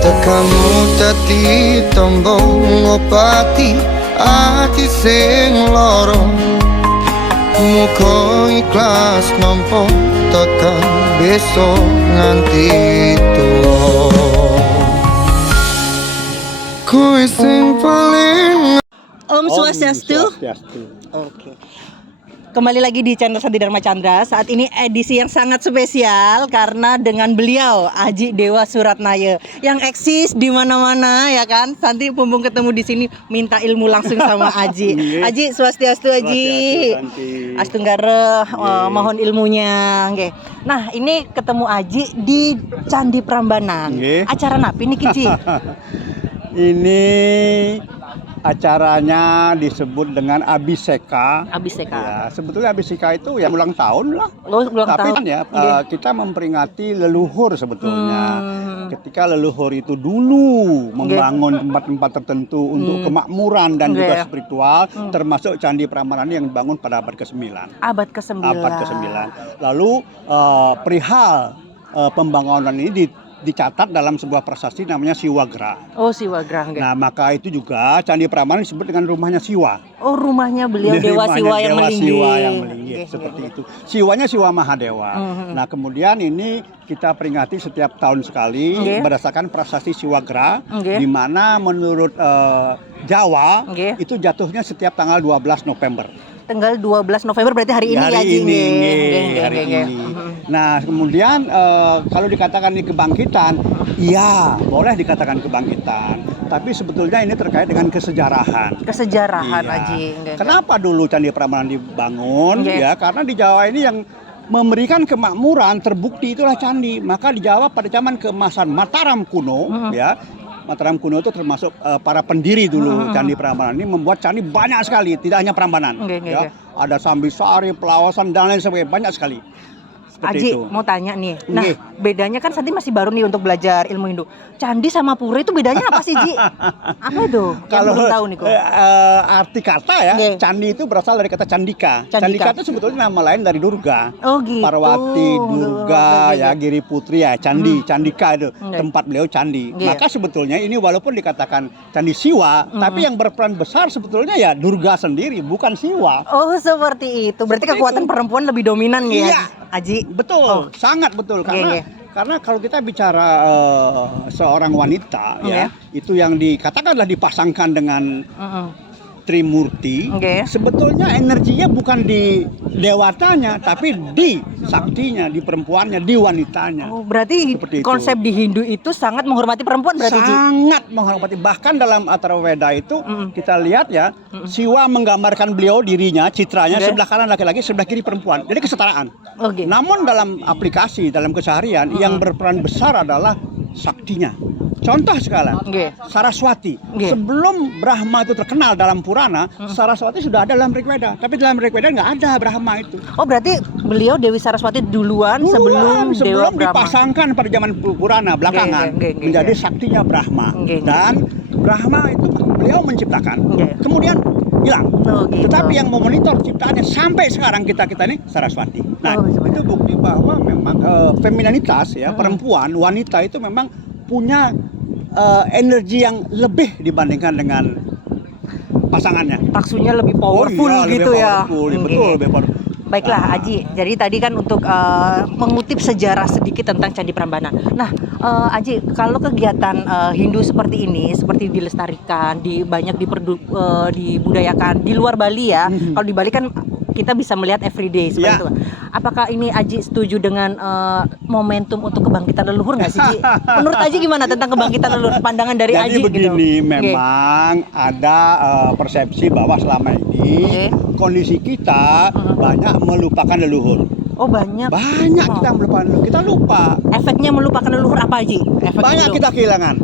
Tekamu tadi tombo ngobati ati sing loro. Muga ikhlas nampa tekan besok nganti tuwa. Kowe sing paling Om Swastiastu. Oke. Kembali lagi di channel Santi Dharma Chandra. Saat ini edisi yang sangat spesial karena dengan beliau Aji Dewa Suratnaya yang eksis di mana-mana ya kan. Santi mumpung ketemu di sini minta ilmu langsung sama Aji. Aji Swastiastu Aji. Astunggara mohon ilmunya. Oke. Nah, ini ketemu Aji di Candi Prambanan. Acara napi nih Kici? Ini acaranya disebut dengan Abhiseka. Abhiseka. Ya, sebetulnya Abhiseka itu ya ulang tahun lah. Ulang Tapi tahun. kan ya kita memperingati leluhur sebetulnya. Ketika leluhur itu dulu membangun tempat-tempat tertentu untuk kemakmuran dan juga spiritual, termasuk Candi Prambanan yang dibangun pada abad ke-9. Abad ke-9. Abad ke-9. Lalu perihal pembangunan ini dicatat dalam sebuah prasasti namanya Siwagra. Oh, Siwagra. Nah, maka itu juga Candi Prambanan disebut dengan rumahnya Siwa. Oh, rumahnya beliau Dewa Siwa yang melinggih. Seperti itu. Siwanya Siwa Mahadewa. Nah, kemudian ini kita peringati setiap tahun sekali berdasarkan prasasti Siwagra, di mana menurut Jawa itu jatuhnya setiap tanggal 12 November. Tanggal 12 November berarti hari ini ya, Ji. Hari ini. Nah, kemudian kalau dikatakan ini kebangkitan, iya, boleh dikatakan kebangkitan. Tapi sebetulnya ini terkait dengan kesejarahan. Kesejarahan, Iya. Aji. Kenapa dulu Candi Prambanan dibangun? Ya, karena di Jawa ini yang memberikan kemakmuran terbukti itulah candi. Maka di Jawa pada zaman keemasan Mataram kuno, ya. Mataram kuno itu termasuk para pendiri dulu Candi Prambanan ini membuat candi banyak sekali, tidak hanya Prambanan. Ya. Ada Sambisari, Pelawasan dan lain sebagainya, banyak sekali. Aji, mau tanya nih. Nah, bedanya kan Santi masih baru nih untuk belajar ilmu Hindu. Candi sama pura itu bedanya apa sih, Ji? Apa itu? Kalau belum tahu nih kok. Arti kata ya, candi itu berasal dari kata Candika. Candika itu sebetulnya nama lain dari Durga. Oh gitu. Parwati, Durga, ya Giri Putri ya, Candi, Candika itu tempat beliau candi. Maka sebetulnya ini walaupun dikatakan Candi Siwa, tapi yang berperan besar sebetulnya ya Durga sendiri, bukan Siwa. Oh, seperti itu. Berarti kekuatan perempuan lebih dominan ya, Aji? Betul, sangat betul karena kalau kita bicara seorang wanita ya, itu yang dikatakanlah dipasangkan dengan Trimurti, sebetulnya energinya bukan di dewatanya tapi di saktinya, di perempuannya, di wanitanya. Oh, berarti konsep di Hindu itu sangat menghormati perempuan berarti, Ji? Sangat menghormati. Bahkan dalam Atharvaveda itu kita lihat ya, Siwa menggambarkan beliau dirinya, citranya sebelah kanan laki-laki, sebelah kiri perempuan. Jadi kesetaraan. Namun dalam aplikasi, dalam keseharian yang berperan besar adalah saktinya. Contoh sekarang, Saraswati. Sebelum Brahma itu terkenal dalam Purana, Saraswati sudah ada dalam Rigveda. Tapi dalam Rigveda nggak ada Brahma itu. Oh, berarti beliau Dewi Saraswati duluan sebelum Dewa Brahma. Dipasangkan pada zaman Purana belakangan menjadi saktinya Brahma. Dan Brahma itu beliau menciptakan, kemudian hilang. Tetapi yang memonitor ciptaannya sampai sekarang kita ini Saraswati. Nah, itu bukti bahwa memang femininitas ya, perempuan, wanita itu memang punya energi yang lebih dibandingkan dengan pasangannya. Taksunya lebih powerful gitu ya. Betul, lebih powerful. Baiklah, Aji. Jadi tadi kan untuk mengutip sejarah sedikit tentang Candi Prambanan. Nah, Aji, kalau kegiatan Hindu seperti ini, seperti dilestarikan, banyak dibudayakan di luar Bali ya. Kalau di Bali kan kita bisa melihat everyday seperti itu. Apakah ini Aji setuju dengan momentum untuk kebangkitan leluhur nggak sih, Ji? Menurut Aji gimana tentang kebangkitan leluhur? Pandangan dari Jadi Aji begini, memang ada persepsi bahwa selama ini kondisi kita banyak melupakan leluhur. Oh, banyak kita melupakan leluhur. Kita lupa. Efeknya melupakan leluhur apa, Ji? Banyak kita kehilangan.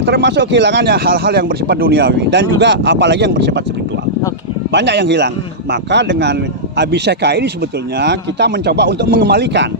Termasuk kehilangannya hal-hal yang bersifat duniawi dan juga apalagi yang bersifat spiritual. Banyak yang hilang. Maka dengan Abhiseka ini sebetulnya kita mencoba untuk mengembalikan.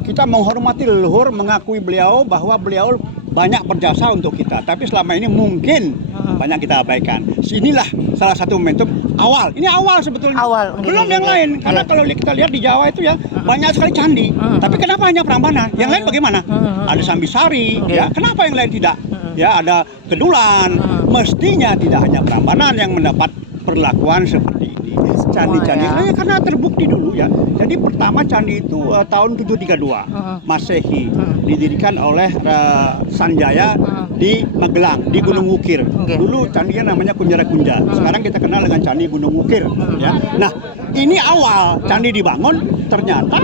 Kita menghormati leluhur, mengakui beliau bahwa beliau banyak berjasa untuk kita, tapi selama ini mungkin banyak kita abaikan. Inilah salah satu momentum awal. Ini awal sebetulnya. Belum yang lain. Karena kalau kita lihat di Jawa itu ya banyak sekali candi. Tapi kenapa hanya Prambanan? Yang lain bagaimana? Ada Sambisari, ya. Kenapa yang lain tidak? Ya, ada Kedulan. Mestinya tidak hanya Prambanan yang mendapat perlakuan seperti ini. Candi-candi karena terbukti dulu ya. Jadi pertama candi itu tahun 732 Masehi didirikan oleh Sanjaya di Magelang di Gunung Wukir. Dulu candinya namanya Kunjara Kunja. Sekarang kita kenal dengan Candi Gunung Wukir ya. Nah, ini awal candi dibangun ternyata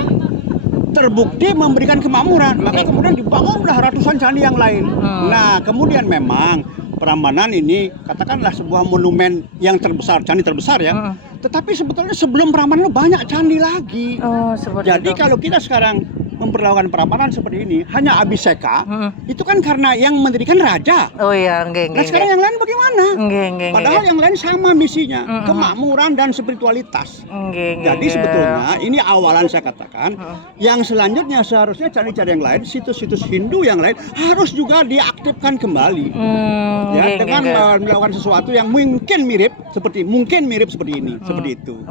terbukti memberikan kemakmuran. Maka kemudian dibangunlah ratusan candi yang lain. Nah, kemudian memang Prambanan ini katakanlah sebuah monumen yang terbesar, candi terbesar ya. Tetapi sebetulnya sebelum Prambanan banyak candi lagi. Jadi kalau kita sekarang memperlakukan Prambanan seperti ini hanya Abhiseka, itu kan karena yang mendirikan raja. Nah sekarang yang lain bagaimana? Padahal yang lain sama misinya, kemakmuran dan spiritualitas. Jadi sebetulnya ini awalan saya katakan. Yang selanjutnya seharusnya candi-candi yang lain, situs-situs Hindu yang lain harus juga diaktifkan kembali. Ya, dengan melakukan sesuatu yang mungkin mirip seperti ini, seperti itu.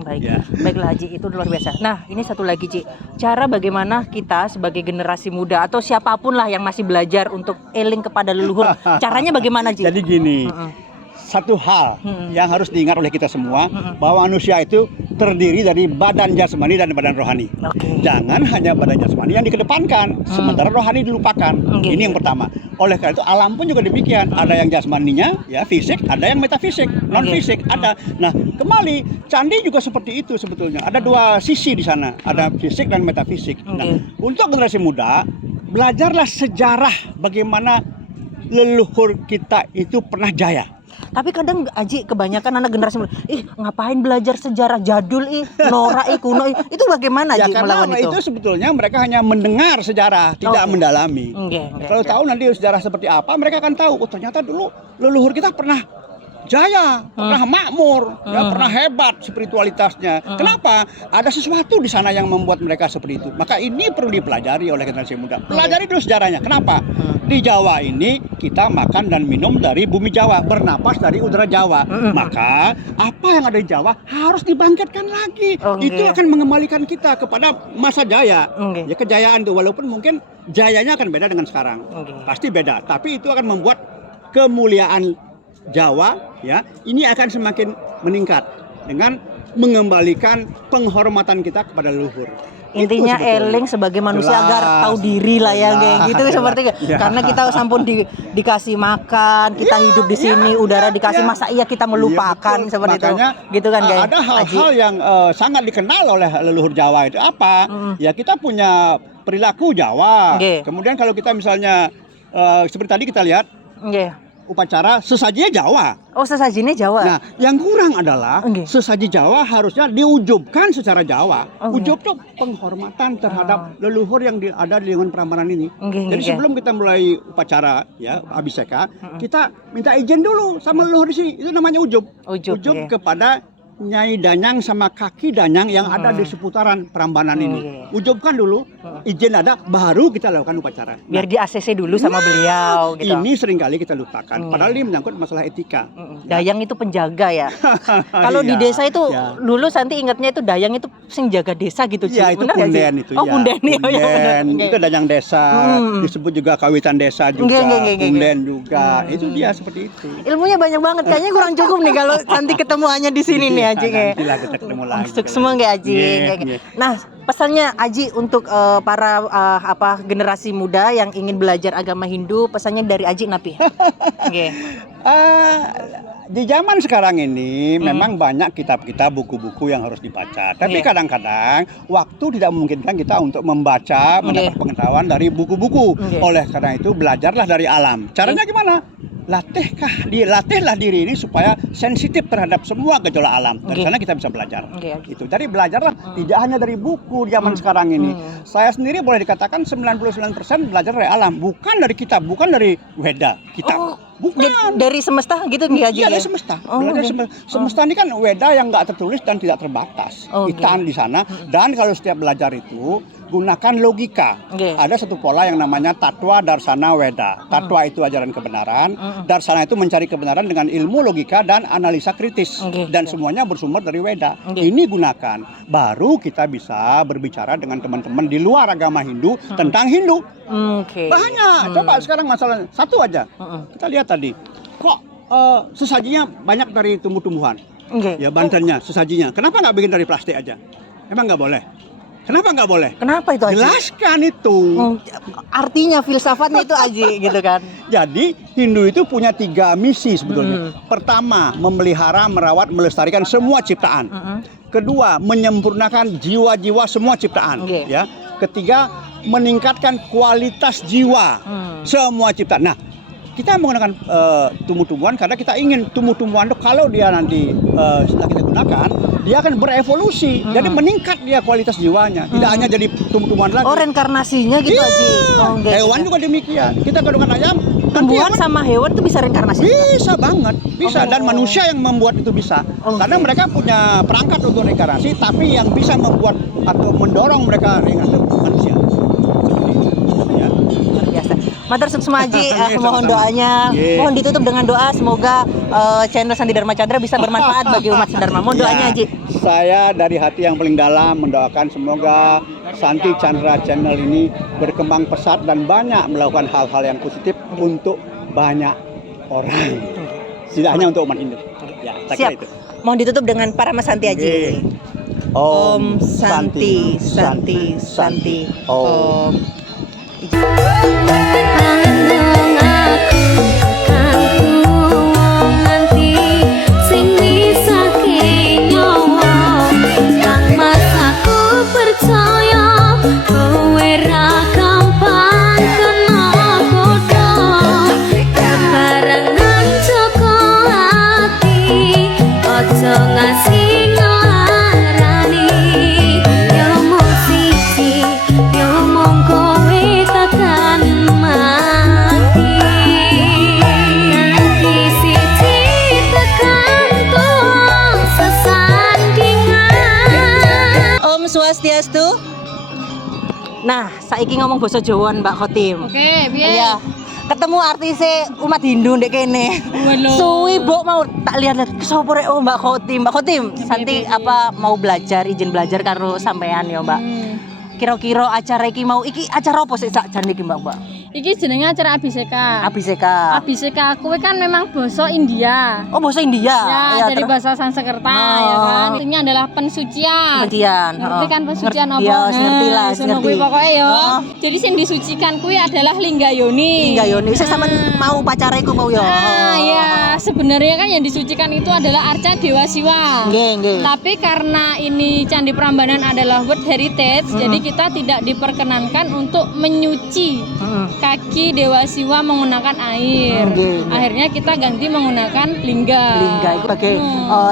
Baiklah Haji, itu luar biasa. Nah, ini satu lagi Ci, cara bagaimana kita sebagai generasi muda atau siapapun lah yang masih belajar untuk eling kepada leluhur, caranya bagaimana Ci? Jadi gini, satu hal yang harus diingat oleh kita semua, bahwa manusia itu terdiri dari badan jasmani dan badan rohani. Jangan hanya badan jasmani yang dikedepankan, sementara rohani dilupakan. Ini yang pertama. Oleh karena itu alam pun juga demikian. Ada yang jasmaninya, ya fisik, ada yang metafisik, non fisik, ada. Nah, kembali candi juga seperti itu sebetulnya. Ada dua sisi di sana, ada fisik dan metafisik. Nah, untuk generasi muda, belajarlah sejarah bagaimana leluhur kita itu pernah jaya. Tapi kadang Aji, kebanyakan anak generasi muda, ngapain belajar sejarah jadul, norak, kuno, itu bagaimana Aji melawan itu? Itu sebetulnya mereka hanya mendengar sejarah, tidak mendalami. Kalau tahu nanti sejarah seperti apa, mereka akan tahu, oh ternyata dulu leluhur kita pernah jaya, pernah makmur, ya, pernah hebat spiritualitasnya. Kenapa? Ada sesuatu di sana yang membuat mereka seperti itu. Maka ini perlu dipelajari oleh generasi muda. Pelajari dulu sejarahnya. Kenapa? Di Jawa ini kita makan dan minum dari bumi Jawa, bernapas dari udara Jawa. Maka apa yang ada di Jawa harus dibangkitkan lagi. Itu akan mengembalikan kita kepada masa jaya. Ya, kejayaan itu walaupun mungkin jayanya akan beda dengan sekarang. Pasti beda, tapi itu akan membuat kemuliaan Jawa ya ini akan semakin meningkat dengan mengembalikan penghormatan kita kepada leluhur. Intinya eling sebagai manusia agar tahu diri lah ya kayak gitu seperti karena kita sampun dikasih makan, kita hidup di sini, udara dikasih, masa iya kita melupakan seperti makanya, itu. Gitu kan guys. Ada hal-hal yang sangat dikenal oleh leluhur Jawa itu apa? Ya kita punya perilaku Jawa. Kemudian kalau kita misalnya seperti tadi kita lihat upacara sesajinya Jawa. Oh, sesajinya Jawa. Nah, yang kurang adalah sesaji Jawa harusnya diujubkan secara Jawa. Ujub itu penghormatan terhadap leluhur yang ada di lingkungan Prambanan ini. Jadi sebelum kita mulai upacara ya Abhiseka, kita minta izin dulu sama leluhur di sini. Itu namanya ujub. Ujub kepada Nyai Danyang sama Kaki Danyang yang ada di seputaran Prambanan ini. Ujubkan dulu, izin ada, baru kita lakukan upacara. Biar di ACC dulu sama beliau gitu. Ini seringkali kita lupakan, padahal ini menyangkut masalah etika. Dayang itu penjaga ya. Kalau di desa itu dulu Santi ingatnya itu Dayang itu sing jaga desa gitu Ci. Ya itu punden itu ya. Punden itu Dayang desa, disebut juga kawitan desa juga, punden juga. Itu dia seperti itu. Ilmunya banyak banget, kayaknya kurang cukup nih kalau Santi ketemu hanya di sini nih Aji. Nantilah kita ketemu lagi. Semua nggak Aji. Nah, pesannya Aji untuk para generasi muda yang ingin belajar agama Hindu, pesannya dari Aji napi. Di zaman sekarang ini memang banyak kitab-kitab, buku-buku yang harus dibaca. Tapi kadang-kadang waktu tidak memungkinkan kita untuk membaca, mendapat pengetahuan dari buku-buku. Oleh karena itu belajarlah dari alam. Caranya gimana? Latihlah diri ini supaya sensitif terhadap semua gejolak alam. Dari sana kita bisa belajar. Itu. Jadi belajarlah tidak hanya dari buku di zaman sekarang ini. Saya sendiri boleh dikatakan 99% belajar dari alam, bukan dari kitab, bukan dari Weda, kitab. Bukan. Dari semesta gitu nggak Haji? Iya, dari ya? semesta. Oh, Dari oke. semesta ini kan Weda yang nggak tertulis dan tidak terbatas. Oke. Itan di sana. Dan kalau setiap belajar itu gunakan logika. Oke. Ada satu pola yang namanya Tatwa Darsana Weda. Tatwa itu ajaran kebenaran. Darsana itu mencari kebenaran dengan ilmu logika dan analisa kritis. Oke. Dan semuanya bersumber dari Weda. Oke. Ini gunakan. Baru kita bisa berbicara dengan teman-teman di luar agama Hindu tentang Hindu. Oke. Banyak. Coba sekarang masalah satu aja. Kita lihat tadi. Kok sesajinya banyak dari tumbuh-tumbuhan? Oke. Ya bantennya, sesajinya. Kenapa nggak bikin dari plastik aja? Emang nggak boleh? Kenapa nggak boleh? Kenapa itu Haji? Jelaskan itu. Artinya filsafatnya itu Haji gitu kan. Jadi Hindu itu punya 3 misi sebetulnya. Pertama, memelihara, merawat, melestarikan semua ciptaan. Kedua, menyempurnakan jiwa-jiwa semua ciptaan. Oke. Ya. Ketiga, meningkatkan kualitas jiwa semua ciptaan. Nah, kita menggunakan tumbuh-tumbuhan karena kita ingin tumbuh-tumbuhan itu kalau dia nanti setelah kita gunakan, dia akan berevolusi. Jadi meningkat dia kualitas jiwanya. Tidak hanya jadi tumbuh-tumbuhan lagi. Oh, reinkarnasinya gitu Iya. Haji. Oke. Hewan juga demikian. Kita kandungan ayam, Tumbuhan nanti sama hewan tuh bisa reinkarnasi? bisa banget, bisa. Dan manusia yang membuat itu bisa. Oke. Karena mereka punya perangkat untuk reinkarnasi, tapi yang bisa membuat atau mendorong mereka reinkarnasi itu manusia. Seperti itu. Ya. Luar biasa. Matur suksma Haji, Iya, mohon sama-sama. doanya. Iya. Mohon ditutup dengan doa semoga channel Sandi Dharma Chandra bisa bermanfaat bagi umat Dharma. Mohon doanya Ya, Haji. saya dari hati yang paling dalam mendoakan semoga Santi Chandra Channel ini berkembang pesat dan banyak melakukan hal-hal yang positif untuk banyak orang. Tidak hanya untuk umat Hindu. Ya, saya Siap. kira itu. Mohon ditutup dengan para Mas Santi Haji. Om Santi, Santi, Santi. Om. Andong aku kanggo wong nganti sing misake nyawa kang mas aku percaya kowe ra gampang kena godho barengan joko ati aja ngasih ngarani yo mung siji yo mung kowe tekan mati nanti siji tekan tuang sesandingan. Om Swastiastu. Nah, saiki ngomong basa Jawaan Mbak Khotim. Oke, piye? Iya. Ketemu artis umat Hindu ndek kene. Waduh. Suwi Mbok mau tak lihat-lihat sapa rek oh Mbak Khotim. Mbak Khotim, Santi apa mau belajar izin belajar karo sampean ya, Mbak. Kira-kira acara iki mau iki acara apa sih sakjane iki, Mbak? Iki jenenge acara Abhiseka. Abhiseka. Abhiseka kuwi kan memang basa India. Oh, bahasa India. Ya, dari terus? bahasa Sanskerta ya kan. Artinya adalah pensucian. Pensucian. Ngerti kan pensucian apa? Ya, ngerti lah, sono ngerti. kuwi pokoke ya. Oh. Jadi sing disucikan kuwi adalah Linggayoni. Enggak Yoni, saya sama mau pacara iku mau ya. Ah, ya, sebenarnya kan yang disucikan itu adalah arca Dewa Siwa. Nggih, nggih. Tapi karena ini Candi Prambanan adalah World Heritage, jadi kita tidak diperkenankan untuk menyuci kaki Dewa Siwa menggunakan air. Nggih, nggih. Akhirnya kita ganti menggunakan lingga. Lingga itu sebagai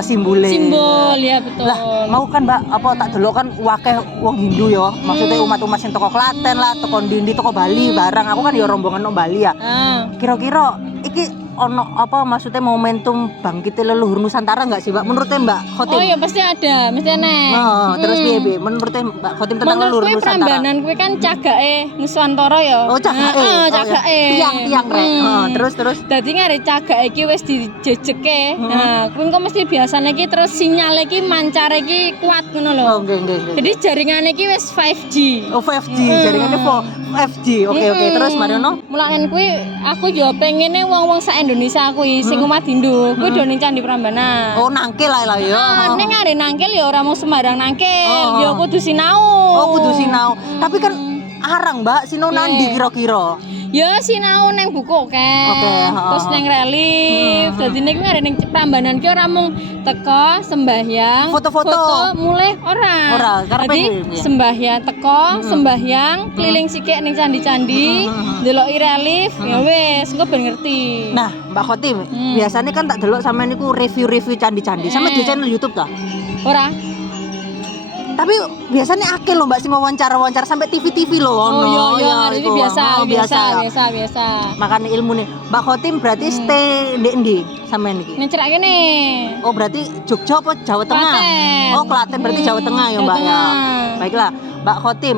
simbole. Simbol ya betul. Lah, mau kan Mbak, apa tak delok kan wakeh wong Hindu ya. Maksudnya umat-umat sing teko Klaten lah, teko Ndi teko Bali barang. Aku kan ya rombongan nang Bali ya. Ah. Kira-kira iki ono apa maksudnya momentum bangkitnya leluhur Nusantara enggak sih, Mbak? Menurutnya Mbak Khotim? Oh ya pasti ada, mesti aneh. Oh, terus piye? Menurutnya Mbak Khotim tentang leluhur Menurut Nusantara? Prambanan kuwi kan cagake Nuswantara ya. Oh, cagake. Heeh, cagake. Tiang-tiang rek. Oh, terus. Dadi ngare cagake iki wis dijejeke. Nah, kuwi engko mesti biasane iki terus sinyal iki mancare iki kuat ngono lho. Oh, nggih. Jadi jaringan iki wis 5G. Oh, 5G, jaringannya 5G. Oke. Terus Mariono? Mulane kuwi aku yo pengene wong-wong sak Indonesia kuwi sing umat Hindu, kuwi do ning Candi Prambanan. Oh, nangkil lah ya. Nah, ning ngare nangkil ya ora mau sembarang nangkil, Oh. ya kudu sinau. Oh, kudu sinau. Tapi kan arang, Mbak, sinau nandi kira-kira. Ya sinau neng buku kan. Oke, Terus neng relief. Dadi nek ngare ning Prambanan ki ora mung teko sembahyang, Foto-foto. mulai ora. Ora, karepe Jadi piye? sembahyang teko, sembahyang keliling sikik ning candi-candi, ndeloki relief, ya wis engko ben ngerti. Nah, Mbak Khotim, biasanya kan tak delok sampean niku review-review candi-candi. Sama di channel YouTube ta? Ora. Tapi biasanya akeh loh Mbak sing wawancara sampai TV loh. Oh iya, ini iku. biasa, Oh, biasa. Makanya ilmu nih. Mbak Khotim berarti stay di endi sampean iki? Ning cerak kene. Oh berarti Jogja apa Jawa Tengah? Klaten. Oh Klaten berarti Jawa Tengah ya Jawa Mbak ya. Tengah. Baiklah Mbak Khotim,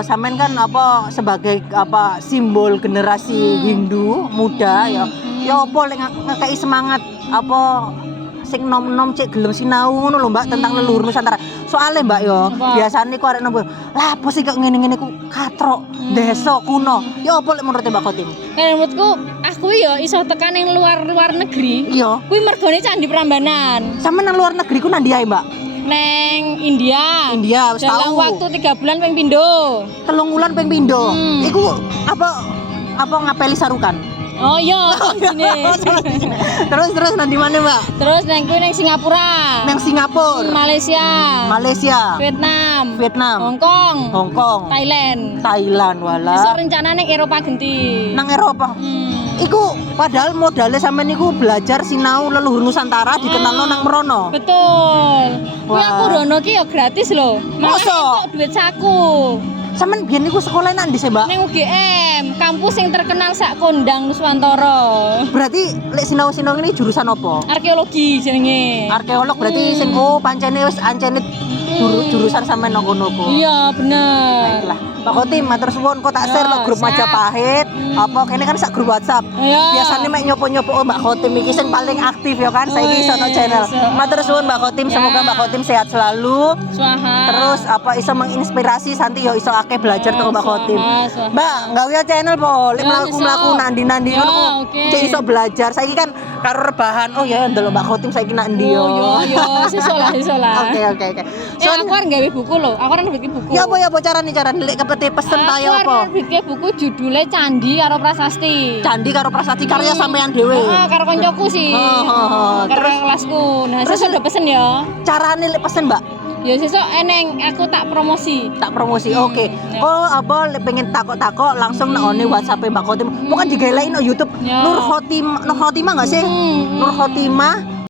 sampean kan apa sebagai apa simbol generasi Hindu muda ya. Ya apa lek ngekei semangat apa sing nom-nom cek gelem sinau ngono lho Mbak tentang leluhur Nusantara. Soale Mbak yo, biasane kok arek nombo, lah apa sih kok ngene-ngene ku katrok, desa kuno. Ya apa lek menurut Mbak Khotim? Menurutku aku yo iso tekan ning luar negeri. Iya. Kuwi mergone Candi Prambanan. Sampeyan nang luar negeri ku nang ndi ae Mbak? Neng India. India wis Dalam tahu. waktu 3 bulan ping pindho. 3 wulan ping pindho. Iku apa ngapeli sarukan? Oh iya, sini. terus nanti mana Mbak? Terus neng kuwi neng Singapura. Nang Singapura, Malaysia, Vietnam, Hong Kong, Thailand. Wala. Iso rencana neng Eropa genti. Nang Eropa. Iku padahal modalnya sampean niku belajar sinau leluhur Nusantara dikenalno nang merono. Betul. Kuwi Wah. aku rono ki yo gratis lho. Malah Masa? entuk duit saku. Sampean biyen niku sekolah nang ndi sih, Mbak? Neng UGM, kampus yang terkenal sak kondang Nuswantara. Berarti lek sinau-sinau ini jurusan apa? Arkeologi jenenge. Arkeolog berarti sing pancene wis ancene jurusan sampean nang kono ku. Iya, bener. Baiklah. Pak Khotim, matur suwun kok tak share lo grup siap. Majapahit. Apa kene kan sak grup WhatsApp. Iya. Biasanya mek nyopo-nyopo Mbak Khotim iki sing paling aktif ya kan. Saiki iso no channel. Matur suwun Mbak Khotim, semoga Mbak Khotim sehat selalu. Swaha. Terus apa iso menginspirasi Santi yo iso akeh belajar teko Mbak Khotim. swaha. Mbak, gawe channel po, lek Ya, mlaku-mlaku iso. nandi-nandi Ya, ngono. oke. Cek iso belajar. Saiki kan karo rebahan. Oh ya ndelok Mbak Khotim saiki nak ndi yo. Oh iya, sesuk lah. Oke. Aku kan gawe buku lho. Aku kan bikin buku. Ya apa carane lek kepete pesen ta yo Aku apa? kan bikin buku judulnya Candi karo Prasasti. Candi karo prasasti karya sampean dhewe. Karo koncoku sih. Karo Terus kelasku. Nah, terus sesuk udah pesen ya. carane lek pesen, Mbak? Ya sesuk eneng aku tak promosi. Tak promosi. Oke. Oh, apa lek pengen takok-takok langsung nang one WhatsApp Mbak Khotim. Bukan digalain no YouTube Ya. Nur Khotimah enggak sih? Nur Khotimah